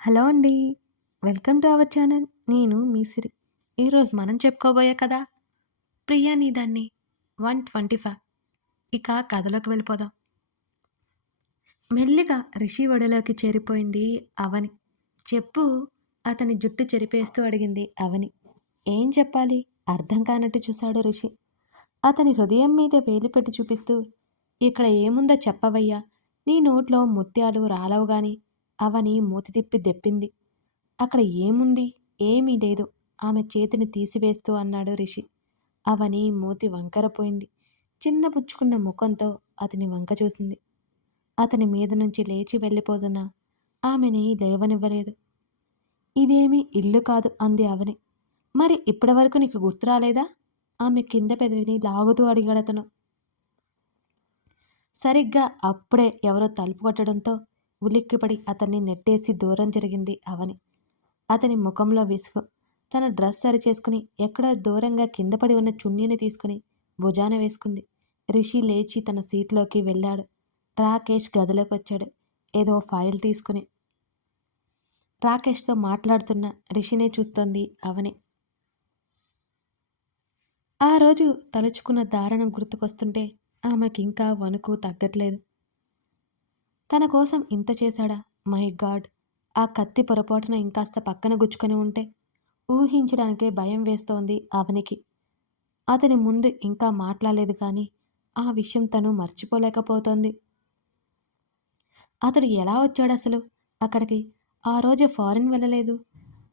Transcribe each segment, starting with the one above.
Hello అండి. Welcome to our channel. నేను మీ సిరి. ఈరోజు మనం చెప్పుకోబోయే కదా ప్రియా నీదాన్ని వన్ ట్వంటీ ఫైవ్. ఇక కథలోకి వెళ్ళిపోదాం. మెల్లిగా రిషి ఒడలోకి చేరిపోయింది అవని. చెప్పు అతని జుట్టు చెరిపేస్తూ అడిగింది అవని. ఏం చెప్పాలి? అర్థం కానట్టు చూశాడు రిషి. అతని హృదయం మీద వేలు పెట్టి చూపిస్తూ ఇక్కడ ఏముందో చెప్పవయ్యా. నీ నోట్లో ముత్యాలు రాలవు కానీ అవని మూతి తిప్పి దెప్పింది. అక్కడ ఏముంది? ఏమీ లేదు. ఆమె చేతిని తీసివేస్తూ అన్నాడు రిషి. అవని మూతి వంకరపోయింది చిన్న పుచ్చుకున్న ముఖంతో అతని వంక చూసింది. అతని మీద నుంచి లేచి వెళ్ళిపోతున్న. ఆమెని లేవనివ్వలేదు. ఇదేమీ ఇల్లు కాదు అంది అవని. మరి ఇప్పటివరకు నీకు గుర్తు రాలేదా? ఆమె కింద పెదవిని లాగుతూ అడిగాడతను సరిగ్గా అప్పుడే ఎవరో తలుపు కొట్టడంతో ఉలిక్కిపడి అతన్ని నెట్టేసి దూరం జరిగింది అవని. అతని ముఖంలో విసుగు. తన డ్రెస్ సరిచేసుకుని ఎక్కడో దూరంగా కింద పడి ఉన్న చున్నీని తీసుకుని భుజాన వేసుకుంది. రిషి లేచి తన సీట్లోకి వెళ్ళాడు. రాకేష్ గదిలోకి వచ్చాడు ఏదో ఫైల్ తీసుకుని. రాకేష్తో మాట్లాడుతున్న రిషినే చూస్తోంది అవని. ఆ రోజు తలుచుకున్న దారుణం గుర్తుకొస్తుంటే ఆమెకింకా వణుకు తగ్గట్లేదు. తన కోసం ఇంత చేశాడా? My god! ఆ కత్తి పొరపాటున ఇంకాస్త పక్కన గుచ్చుకొని ఉంటే ఊహించడానికే భయం వేస్తోంది అవనికి. అతని ముందు ఇంకా మాట్లాడలేదు కానీ ఆ విషయం తను మర్చిపోలేకపోతోంది. అతడు ఎలా వచ్చాడు అసలు? అక్కడికి ఆ రోజు ఫారిన్ వెళ్ళలేదు.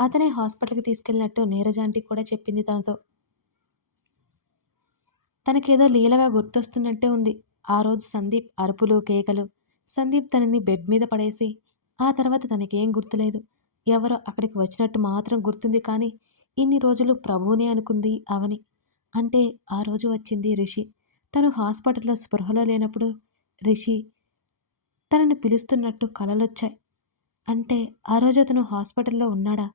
అతనే హాస్పిటల్కి తీసుకెళ్ళినట్టు నీరజాంటి కూడా చెప్పింది తనతో. తనకేదో లీలగా గుర్తొస్తున్నట్టే ఉంది. ఆ రోజు సందీప్ అరుపులు కేకలు సందీప్ తనని బెడ్ మీద పడేసి ఆ తర్వాత తనకేం గుర్తులేదు. ఎవరో అక్కడికి వచ్చినట్టు మాత్రం గుర్తుంది కానీ ఇన్ని రోజులు ప్రభువునే అనుకుంది అవని. అంటే ఆ రోజు వచ్చింది రిషి. తను హాస్పిటల్లో స్పృహలో లేనప్పుడు రిషి తనని పిలుస్తున్నట్టు కలలొచ్చాయి. అంటే ఆ రోజు అతను హాస్పిటల్లో ఉన్నాడా?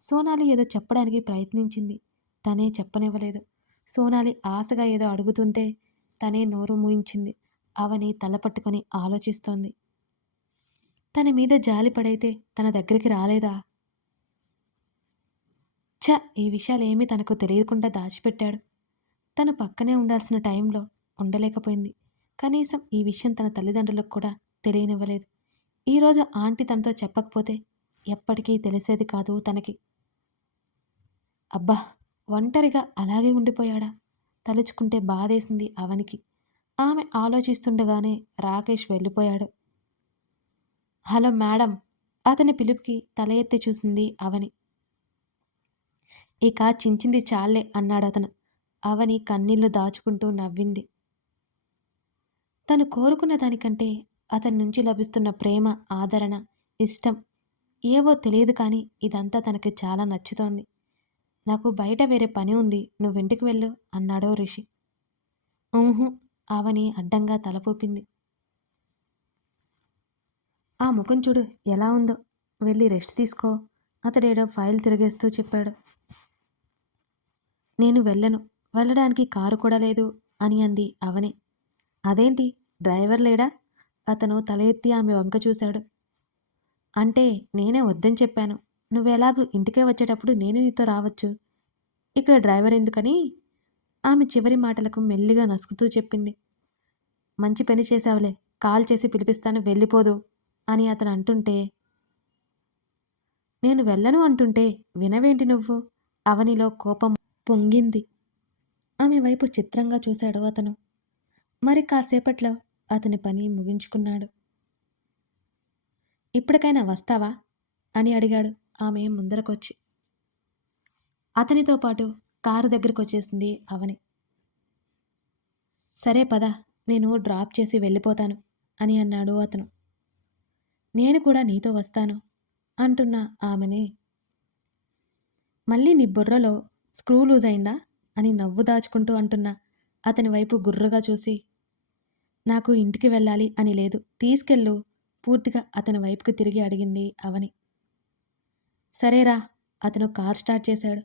సోనాలి ఏదో చెప్పడానికి ప్రయత్నించింది. తనే చెప్పనివ్వలేదు. సోనాలి ఆశగా ఏదో అడుగుతుంటే తనే నోరు మూయించింది. అవని తల పట్టుకొని ఆలోచిస్తోంది. తన మీద జాలి పడైతే తన దగ్గరికి రాలేదా? ఛ! ఈ విషయాలేమీ తనకు తెలియకుండా దాచిపెట్టాడు. తను పక్కనే ఉండాల్సిన టైంలో ఉండలేకపోయింది. కనీసం ఈ విషయం తన తల్లిదండ్రులకు కూడా తెలియనివ్వలేదు. ఈరోజు ఆంటీ తనతో చెప్పకపోతే ఎప్పటికీ తెలిసేది కాదు తనకి. అబ్బా! ఒంటరిగా అలాగే ఉండిపోయాడా? తలుచుకుంటే బాధేసింది అవనికి. ఆమె ఆలోచిస్తుండగానే రాకేష్ వెళ్ళిపోయాడు. హలో మేడం అతని పిలుపుకి తల ఎత్తి చూసింది అవని. ఇక చించింది చాలే అన్నాడు అతను. అవని కన్నీళ్ళు దాచుకుంటూ నవ్వింది. తను కోరుకున్న దానికంటే అతని నుంచి లభిస్తున్న ప్రేమ ఆదరణ ఇష్టం ఏవో తెలియదు కానీ ఇదంతా తనకి చాలా నచ్చుతోంది. నాకు బయట వేరే పని ఉంది నువ్వు ఇంటికి వెళ్ళు అన్నాడో రిషి. ఊహు ఆవని అడ్డంగా తలపూపింది ఆ ముఖం చూడు ఎలా ఉందో. వెళ్ళి రెస్ట్ తీసుకో. అతడేడో ఫైల్ తిరిగేస్తూ చెప్పాడు. నేను వెళ్ళను. వెళ్ళడానికి కారు కూడా లేదు అని అంది అవని అదేంటి? డ్రైవర్ లేడా? అతను తల ఎత్తి ఆమె వంక చూశాడు. అంటే నేనే వద్దని చెప్పాను. నువ్వెలాగూ ఇంటికే వచ్చేటప్పుడు నేను నీతో రావచ్చు. ఇక్కడ డ్రైవర్ ఎందుకని ఆమె చివరి మాటలకు మెల్లిగా నసుకుతూ చెప్పింది. మంచి పని చేశావులే. కాల్ చేసి పిలిపిస్తాను. వెళ్ళిపోదు అని అతను అంటుంటే నేను వెళ్ళను అంటుంటే వినవేంటి నువ్వు? అవనిలో కోపం పొంగింది. ఆమె వైపు చిత్రంగా చూశాడు అతను. మరి కాసేపట్లో అతని పని ముగించుకున్నాడు. ఇప్పటికైనా వస్తావా? అని అడిగాడు ఆమె ముందరకొచ్చి. అతనితో పాటు కారు దగ్గరకు వచ్చేసింది అవని. సరే పద నేను డ్రాప్ చేసి వెళ్ళిపోతాను అని అన్నాడు అతను. నేను కూడా నీతో వస్తాను అంటున్న ఆమెని. మళ్ళీ నీ బుర్రలో స్క్రూ లూజ్ అయిందా అని నవ్వు దాచుకుంటూ అంటున్న అతని వైపు గుర్రగా చూసి నాకు ఇంటికి వెళ్ళాలి అని లేదు తీసుకెళ్ళు పూర్తిగా అతని వైపుకి తిరిగి అడిగింది అవని. సరేరా అతను కార్ స్టార్ట్ చేశాడు.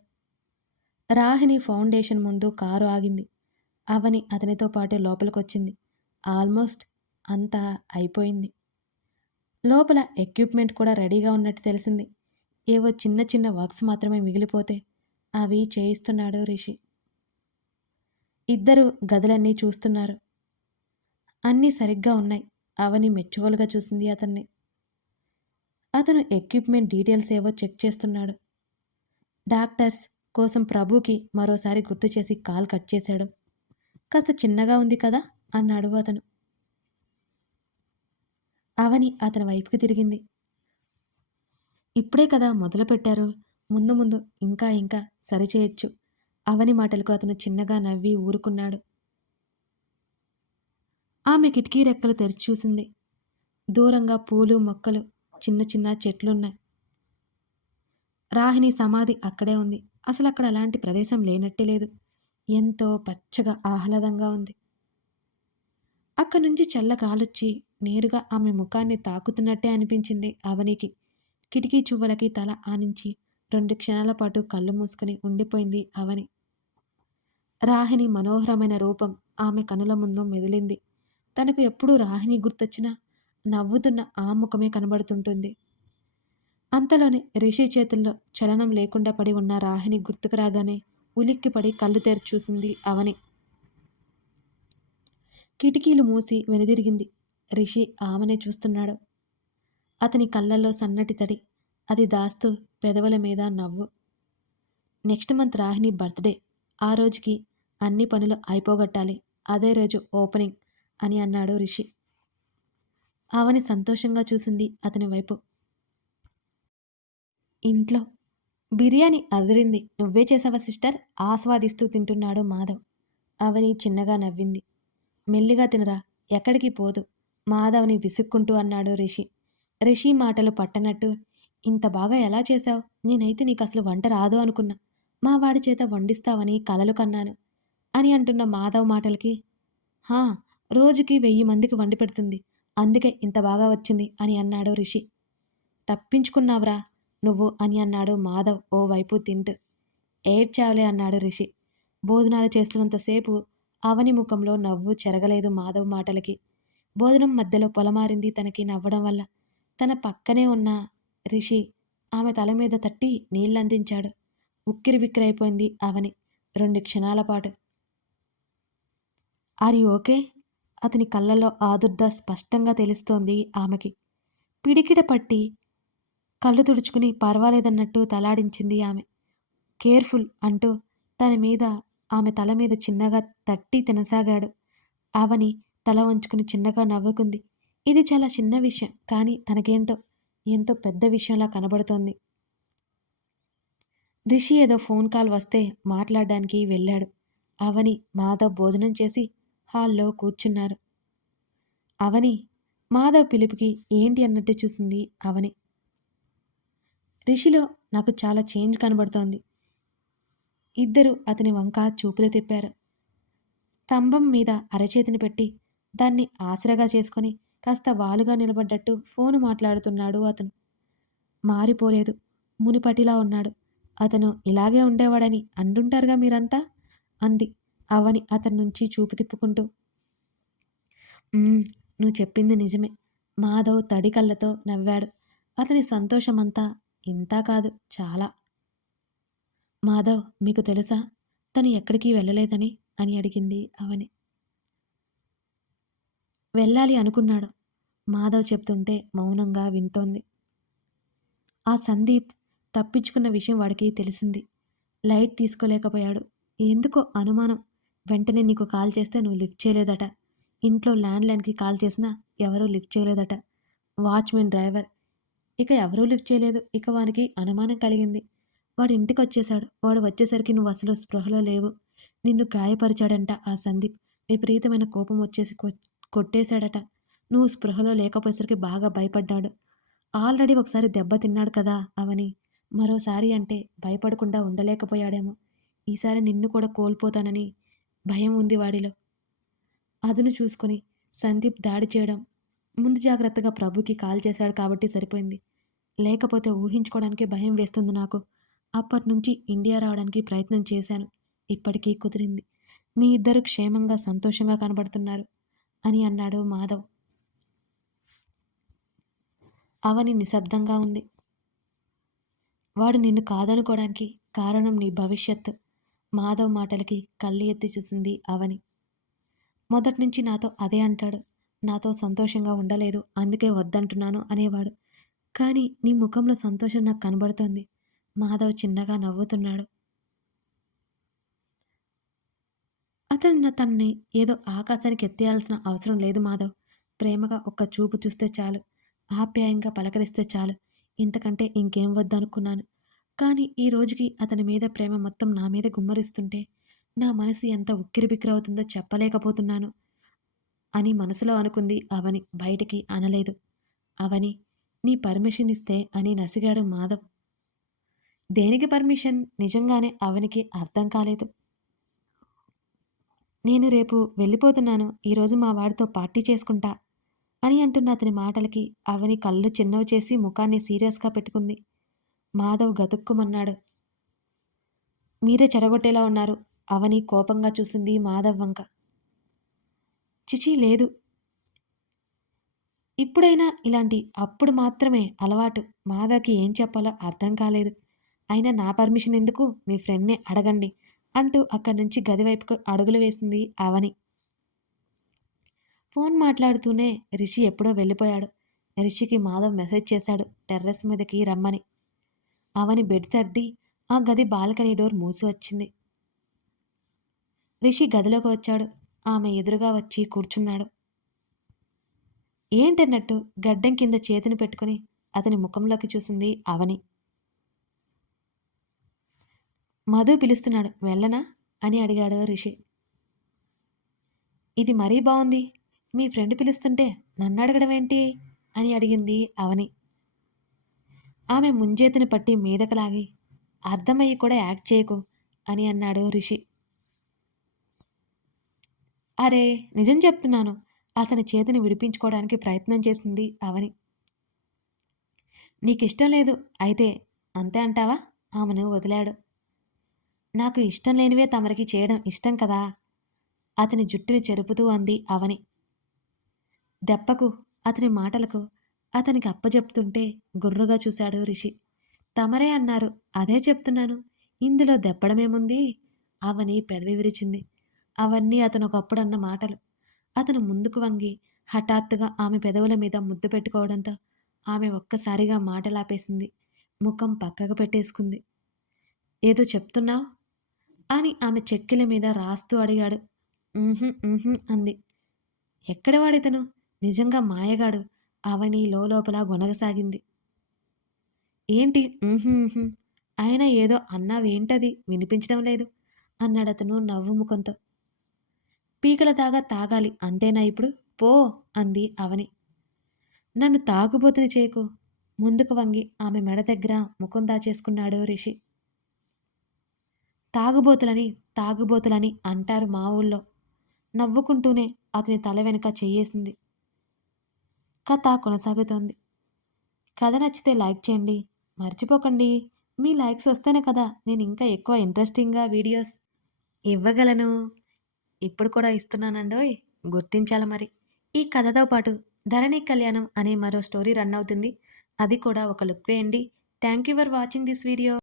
రాహిని ఫౌండేషన్ ముందు కారు ఆగింది. అవని అతనితో పాటు లోపలికొచ్చింది. ఆల్మోస్ట్ అంతా అయిపోయింది. లోపల ఎక్విప్మెంట్ కూడా రెడీగా ఉన్నట్టు తెలిసింది. ఏవో చిన్న చిన్న వర్క్స్ మాత్రమే మిగిలిపోతే అవి చేయిస్తున్నాడు రిషి. ఇద్దరు గదులన్నీ చూస్తున్నారు. అన్నీ సరిగ్గా ఉన్నాయి. అవని మెచ్చుకోలుగా చూసింది అతన్ని. అతను ఎక్విప్మెంట్ డీటెయిల్స్ ఏవో చెక్ చేస్తున్నాడు. డాక్టర్స్ కోసం ప్రభుకి మరోసారి గుర్తు చేసి కాల్ కట్ చేశాడు. కాస్త చిన్నగా ఉంది కదా? అన్నాడు అతను. అవని అతని వైపుకి తిరిగింది. ఇప్పుడే కదా మొదలుపెట్టారు ముందు ముందు ఇంకా ఇంకా సరిచేయొచ్చు అవని మాటలకు అతను చిన్నగా నవ్వి ఊరుకున్నాడు. ఆమె కిటికీ రెక్కలు తెరిచి చూసింది. దూరంగా పూలు మొక్కలు చిన్న చిన్న చెట్లున్నాయి. రాహిణి సమాధి అక్కడే ఉంది. అసలు అక్కడ అలాంటి ప్రదేశం లేనట్టే లేదు. ఎంతో పచ్చగా ఆహ్లాదంగా ఉంది. అక్కడి నుంచి చల్ల గాలొచ్చి నేరుగా ఆమె ముఖాన్ని తాకుతున్నట్టే అనిపించింది అవనికి. కిటికీ చువ్వలకి తల ఆనించి రెండు క్షణాల పాటు కళ్ళు మూసుకుని ఉండిపోయింది అవని. రాహిణి మనోహరమైన రూపం ఆమె కనుల ముందు మెదిలింది. తనకు ఎప్పుడూ రాహిణి గుర్తొచ్చినా నవ్వుతున్న ఆ ముఖమే కనబడుతుంటుంది. అంతలోనే రిషి చేతుల్లో చలనం లేకుండా పడి ఉన్న రాహిని గుర్తుకు రాగానే ఉలిక్కిపడి కళ్ళు తెరిచి చూసింది అవని. కిటికీలు మూసి వెనుదిరిగింది రిషి ఆమెనే చూస్తున్నాడు. అతని కళ్ళల్లో సన్నటి తడి అది దాస్తూ పెదవుల మీద నవ్వు. నెక్స్ట్ మంత్ రాహిణి బర్త్డే ఆ రోజుకి అన్ని పనులు అయిపోగొట్టాలి అదే రోజు ఓపెనింగ్ అని అన్నాడు రిషి. అవని సంతోషంగా చూసింది అతని వైపు. ఇంట్లో. బిర్యానీ అదిరింది. నువ్వే చేసావా సిస్టర్? ఆస్వాదిస్తూ తింటున్నాడు మాధవ్. అవని చిన్నగా నవ్వింది. మెల్లిగా తినరా? ఎక్కడికి పోదు. మాధవ్ని విసుక్కుంటూ అన్నాడు రిషి. రిషి మాటలు పట్టనట్టు ఇంత బాగా ఎలా చేశావు? నేనైతే నీకు అసలు వంట రాదు అనుకున్నా. మా వాడి చేత వండిస్తావని కలలు కన్నాను అని అంటున్న మాధవ్ మాటలకి హా రోజుకి వెయ్యి మందికి వండి పెడుతుంది. అందుకే ఇంత బాగా వచ్చింది అని అన్నాడు రిషి. తప్పించుకున్నావురా. నువ్వు అని అన్నాడు మాధవ్ ఓ వైపు తింటూ. ఏడ్చావులే అన్నాడు రిషి. భోజనాలు చేస్తున్నంతసేపు అవని ముఖంలో నవ్వు చెరగలేదు మాధవ్ మాటలకి. భోజనం మధ్యలో పొలమారింది తనకి నవ్వడం వల్ల. తన పక్కనే ఉన్న రిషి ఆమె తల మీద తట్టి నీళ్ళందించాడు. ఉక్కిరి బిక్కిరైపోయింది అవని రెండు క్షణాల పాటు. ఆరి ఓకే? అతని కళ్ళల్లో ఆదుర్ద స్పష్టంగా తెలుస్తోంది ఆమెకి. పిడికిడ పట్టి కళ్ళు తుడుచుకుని పర్వాలేదన్నట్టు తలాడించింది ఆమె. కేర్ఫుల్ అంటూ తన మీద ఆమె తల మీద చిన్నగా తట్టి తినసాగాడు. అవని తల వంచుకుని చిన్నగా నవ్వుకుంది. ఇది చాలా చిన్న విషయం కానీ తనకేంటో ఎంతో పెద్ద విషయంలా కనబడుతోంది. రిషి ఏదో ఫోన్ కాల్ వస్తే మాట్లాడడానికి వెళ్ళాడు. అవని మాధవ్ భోజనం చేసి హాల్లో కూర్చున్నారు. అవని మాధవ్ పిలుపుకి ఏంటి అన్నట్టు చూసింది అవని. రిషిలో నాకు చాలా చేంజ్ కనబడుతోంది. ఇద్దరు అతని వంక చూపులు తిప్పారు. స్తంభం మీద అరచేతిని పెట్టి దాన్ని ఆసరాగా చేసుకొని కాస్త వాలుగా నిలబడ్డట్టు ఫోను మాట్లాడుతున్నాడు అతను. మారిపోలేదు. మునిపటిలా ఉన్నాడు. అతను ఇలాగే ఉండేవాడని అంటుంటారుగా మీరంతా? అంది అవని అతని నుంచి చూపు తిప్పుకుంటూ. నువ్వు చెప్పింది నిజమే. మాధవ్ తడి కళ్ళతో నవ్వాడు. అతని సంతోషమంతా ఇంతా కాదు చాలా. మాధవ్ మీకు తెలుసా? తను ఎక్కడికి వెళ్ళలేదని అని అడిగింది అవని. వెళ్ళాలి అనుకున్నాడు. మాధవ్ చెప్తుంటే మౌనంగా వింటోంది. ఆ సందీప్ తప్పించుకున్న విషయం వాడికి తెలిసింది. లైట్ తీసుకోలేకపోయాడు. ఎందుకో అనుమానం. వెంటనే నీకు కాల్ చేస్తే నువ్వు లిఫ్ట్ చేయలేదట. ఇంట్లో ల్యాండ్లైన్కి కాల్ చేసినా ఎవరూ లిఫ్ట్ చేయలేదట. వాచ్మెన్ డ్రైవర్ ఇక ఎవరూ లిఫ్ట్ చేయలేదు. ఇక వానికి అనుమానం కలిగింది. వాడు ఇంటికి వచ్చేశాడు వాడు వచ్చేసరికి నువ్వు అసలు స్పృహలో లేవు. నిన్ను గాయపరిచాడంట ఆ సందీప్. విపరీతమైన కోపం వచ్చేసి కొట్టేశాడట. నువ్వు స్పృహలో లేకపోయేసరికి బాగా భయపడ్డాడు. ఆల్రెడీ ఒకసారి దెబ్బ తిన్నాడు కదా అవని. మరోసారి అంటే భయపడకుండా ఉండలేకపోయాడేమో. ఈసారి నిన్ను కూడా కోల్పోతానని భయం ఉంది వాడిలో. అదును చూసుకొని సందీప్ దాడి చేయడం. ముందు జాగ్రత్తగా ప్రభుకి కాల్ చేశాడు కాబట్టి సరిపోయింది. లేకపోతే ఊహించుకోవడానికి భయం వేస్తుంది నాకు. అప్పటి నుంచి ఇండియా రావడానికి ప్రయత్నం చేశాను. ఇప్పటికీ కుదిరింది. మీ ఇద్దరు క్షేమంగా సంతోషంగా కనబడుతున్నారు అని అన్నాడు మాధవ్. అవని నిశ్శబ్దంగా ఉంది. వాడు నిన్ను కాదనుకోవడానికి కారణం నీ భవిష్యత్తు. మాధవ్ మాటలకి కళ్ళు ఎత్తి చూసింది అవని. మొదటి నుంచి నాతో అదే అంటాడు. నాతో సంతోషంగా ఉండలేదు. అందుకే వద్దంటున్నాను అనేవాడు. కానీ నీ ముఖంలో సంతోషం నాకు కనబడుతోంది. మాధవ్ చిన్నగా నవ్వుతున్నాడు. అతను తనని ఏదో ఆకాశానికి ఎత్తేయాల్సిన అవసరం లేదు మాధవ్. ప్రేమగా ఒక్క చూపు చూస్తే చాలు. ఆప్యాయంగా పలకరిస్తే చాలు. ఇంతకంటే ఇంకేం వద్దనుకున్నాను. కానీ ఈ రోజుకి అతని మీద ప్రేమ మొత్తం నా మీద గుమ్మరిస్తుంటే నా మనసు ఎంత ఉక్కిరిబిక్కిరవుతుందో చెప్పలేకపోతున్నాను అని మనసులో అనుకుంది అవని. బయటికి అనలేదు. అవని నీ పర్మిషన్ ఇస్తే అని నసిగాడు మాధవ్. దేనికి పర్మిషన్ నిజంగానే అవనికి అర్థం కాలేదు. నేను రేపు వెళ్ళిపోతున్నాను ఈరోజు మా వాడితో పార్టీ చేసుకుంటా అని అంటున్న అతని మాటలకి అవని కళ్ళు చిన్నవి చేసి ముఖాన్ని సీరియస్గా పెట్టుకుంది. మాధవ్ గతుక్కుమన్నాడు. మీరే చెడగొట్టేలా ఉన్నారు అవని కోపంగా చూసింది మాధవ్ వంక. చిచి లేదు ఇప్పుడైనా ఇలాంటి అప్పుడు మాత్రమే అలవాటు మాధవ్కి ఏం చెప్పాలో అర్థం కాలేదు. అయినా నా పర్మిషన్ ఎందుకు? మీ ఫ్రెండ్నే అడగండి అంటూ అక్కడి నుంచి గది వైపుకు అడుగులు వేసింది అవని. ఫోన్ మాట్లాడుతూనే రిషి ఎప్పుడో వెళ్ళిపోయాడు. రిషికి మాధవ్ మెసేజ్ చేశాడు టెర్రస్ మీదకి రమ్మని. అవని బెడ్ సర్ది ఆ గది బాల్కనీ డోర్ మూసి వచ్చింది. రిషి గదిలోకి వచ్చాడు. ఆమె ఎదురుగా వచ్చి కూర్చున్నాడు. ఏంటన్నట్టు గడ్డం కింద చేతిని పెట్టుకుని అతని ముఖంలోకి చూసింది అవని. మధు పిలుస్తున్నాడు వెళ్ళనా? అని అడిగాడు రిషి. ఇది మరీ బాగుంది మీ ఫ్రెండ్ పిలుస్తుంటే నన్ను అడగడం ఏంటి? అని అడిగింది అవని. ఆమె ముంజేతిని పట్టి మీదకు లాగి అర్థమయ్యి కూడా యాక్ట్ చేయకు అని అన్నాడు రిషి. అరే నిజం చెప్తున్నాను. అతని చేతిని విడిపించుకోవడానికి ప్రయత్నం చేసింది అవని. నీకిష్టం లేదు అయితే అంతే అంటావా? ఆమెను వదిలాడు. నాకు ఇష్టం లేనివే తమరికి చేయడం ఇష్టం కదా? అతని జుట్టుని చెరుపుతూ అంది అవని. దెప్పకు అతని మాటలకు అతనికి అప్పచెప్తుంటే గుర్రుగా చూశాడు రిషి. తమరే అన్నారు అదే చెప్తున్నాను. ఇందులో దెప్పడమేముంది అవని పెదవి విరిచింది. అవన్నీ అతను ఒకప్పుడు అన్న మాటలు. అతను ముందుకు వంగి హఠాత్తుగా ఆమె పెదవుల మీద ముద్దు పెట్టుకోవడంతో ఆమె ఒక్కసారిగా మాటలాపేసింది. ముఖం పక్కకు పెట్టేసుకుంది. ఏదో చెప్తున్నావు? అని ఆమె చెక్కిల మీద రాస్తూ అడిగాడు. అంది. ఎక్కడవాడితను? నిజంగా మాయగాడు. అవని లోపల గొనగసాగింది. ఏంటి? ఆయన ఏదో అన్నావేంటది? వినిపించడం లేదు అన్నాడతను నవ్వు ముఖంతో. పీకల దాగా తాగాలి అంతేనా ఇప్పుడు? పో అంది అవని. నన్ను తాగుబోతుని చేయకు ముందుకు వంగి ఆమె మెడ దగ్గర ముఖం దాచేసుకున్నాడు రిషి. తాగుబోతులని తాగుబోతులని అంటారు మా ఊళ్ళో. నవ్వుకుంటూనే అతని తల వెనుక చేయేసింది. కథ కొనసాగుతోంది. కథ నచ్చితే లైక్ చేయండి. మర్చిపోకండి. మీ లైక్స్ వస్తేనే కదా నేను ఇంకా ఎక్కువ ఇంట్రెస్టింగ్గా వీడియోస్ ఇవ్వగలను. ఇప్పుడు కూడా ఇస్తున్నానండోయ్. గుర్తించాలి మరి. ఈ కథతో పాటు ధరణి కళ్యాణం అనే మరో స్టోరీ రన్ అవుతుంది. అది కూడా ఒక లుక్ వేయండి thank you for watching this video.